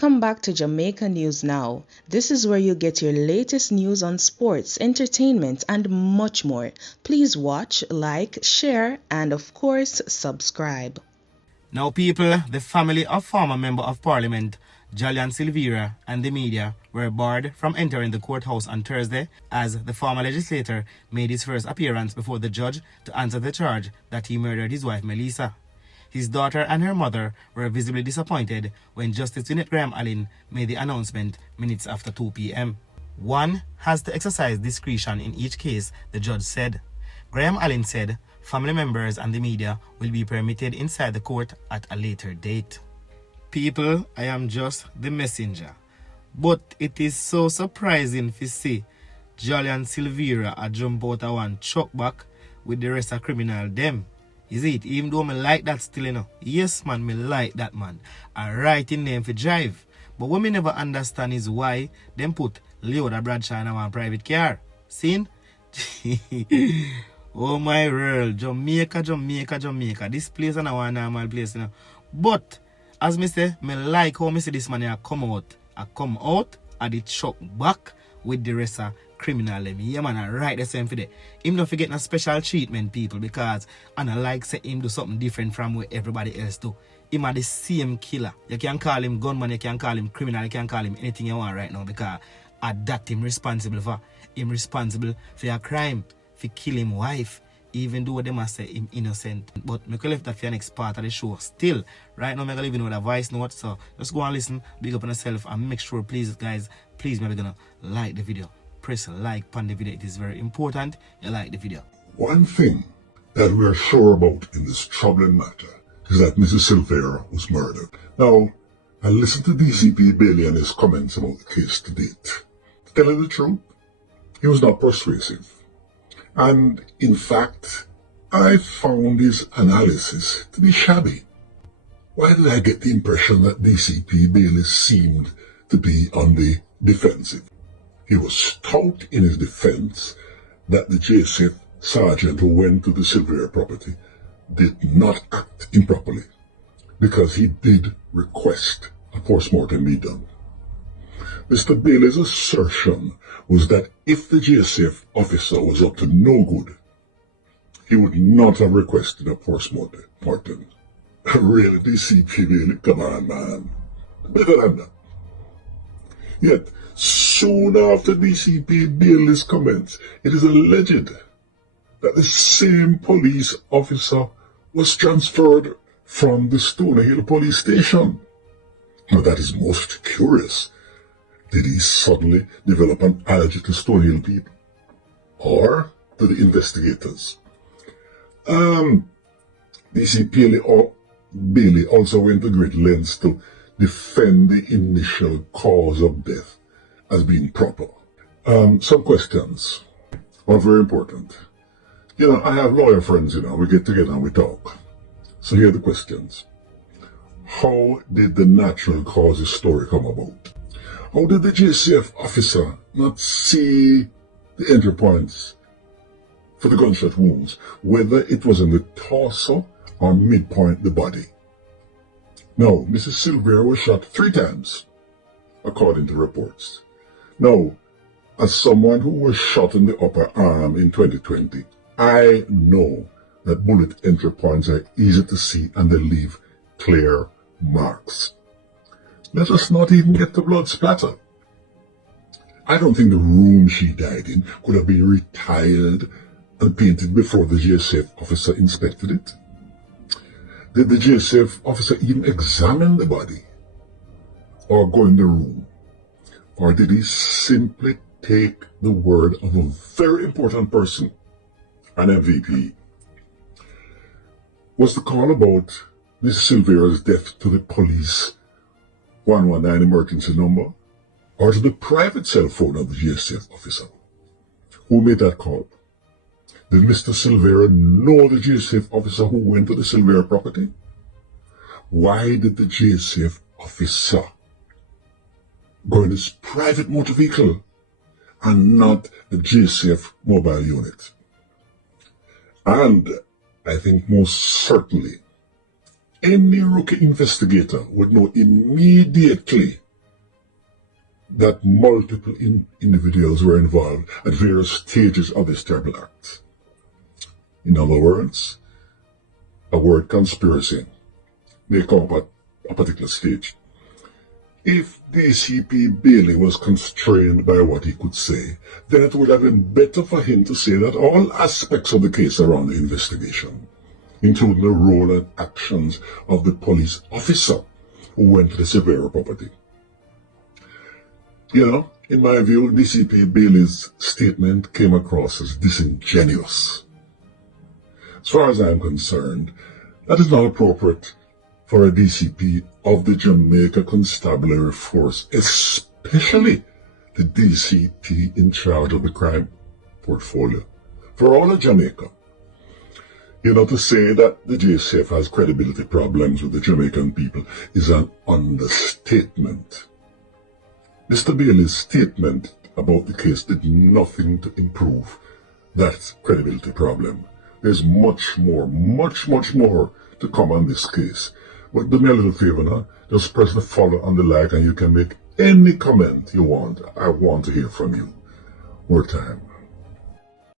Welcome back to Jamaica News Now. This is where you get your latest news on sports, entertainment, and much more. Please watch, like, share, and of course, subscribe. Now, people, the family of former Member of Parliament Jolyan Silvera and the media were barred from entering the courthouse on Thursday as the former legislator made his first appearance before the judge to answer the charge that he murdered his wife Melissa. His daughter and her mother were visibly disappointed when Justice Graham Allen made the announcement minutes after 2 p.m. One has to exercise discretion in each case, the judge said. Graham Allen said family members and the media will be permitted inside the court at a later date. People, I am just the messenger. But it is so surprising to see Jolyan Silvera a jump out of one chuck back with the rest of criminal them. Is it? Even though me like that still, you know. Yes, man, me like that, man. A writing name for drive. But what me never understand is why them put Leoda Bradshaw in a private car. Seen? Oh my world, Jamaica. This place is not a normal place, you know. But as me say, me like how me see this man here come out. I come out at the chuck back with the rest of criminal them. Yeah, man, I right the same for that. Him don't forget no special treatment, people, because I don't like say him do something different from what everybody else do. Him are the same killer. You can call him gunman, you can call him criminal, you can call him anything you want right now, because at that him responsible for. Him responsible for your crime, for kill him wife, even though they must say him innocent. But me could left that for the next part of the show. Still, right now, I'm going to leave you with a voice note. So just go and listen, big up on yourself, and make sure, please, guys, please, maybe gonna like the video. Press like on the video. It is very important you like the video. One thing that we are sure about in this troubling matter is that Mrs. Silvera was murdered. Now, I listened to DCP Bailey and his comments about the case to date. To tell you the truth, he was not persuasive. And in fact, I found his analysis to be shabby. Why did I get the impression that DCP Bailey seemed to be on the defensive? He was stout in his defense that the JSF sergeant who went to the Silvera property did not act improperly because he did request a post-mortem be done. Mr. Bailey's assertion was that if the JSF officer was up to no good, he would not have requested a post-mortem. Really, DCP Bailey? Come on, man. Better than that. Yet, soon after DCP Bailey's comments, it is alleged that the same police officer was transferred from the Stony Hill police station. Now that is most curious. Did he suddenly develop an allergy to Stony Hill people? Or to the investigators? DCP Bailey also went to great lengths to defend the initial cause of death as being proper. Some questions are very important. You know, I have lawyer friends, you know, we get together and we talk. So here are the questions. How did the natural causes story come about? How did the JCF officer not see the entry points for the gunshot wounds, whether it was in the torso or midpoint the body? Now, Mrs. Silvera was shot 3 times, according to reports. Now, as someone who was shot in the upper arm in 2020, I know that bullet entry points are easy to see and they leave clear marks. Let us not even get the blood splatter. I don't think the room she died in could have been retiled and painted before the JSF officer inspected it. Did the JSF officer even examine the body or go in the room? Or did he simply take the word of a very important person, an MVP? Was the call about Miss Silvera's death to the police 119 emergency number or to the private cell phone of the JSF officer? Who made that call? Did Mr. Silvera know the JSF officer who went to the Silvera property? Why did the JSF officer go in his private motor vehicle and not the JSF mobile unit? And I think most certainly any rookie investigator would know immediately that multiple individuals were involved at various stages of this terrible act. In other words, a word conspiracy may come up at a particular stage. If DCP Bailey was constrained by what he could say, then it would have been better for him to say that all aspects of the case around the investigation, including the role and actions of the police officer who went to the Silvera property. In my view, DCP Bailey's statement came across as disingenuous. As far as I'm concerned, that is not appropriate for a DCP of the Jamaica Constabulary Force, especially the DCP in charge of the crime portfolio for all of Jamaica. To say that the JCF has credibility problems with the Jamaican people is an understatement. Mr. Bailey's statement about the case did nothing to improve that credibility problem. There's much more to come on this case. But do me a little favor now, just press the follow and the like and you can make any comment you want. I want to hear from you. More time.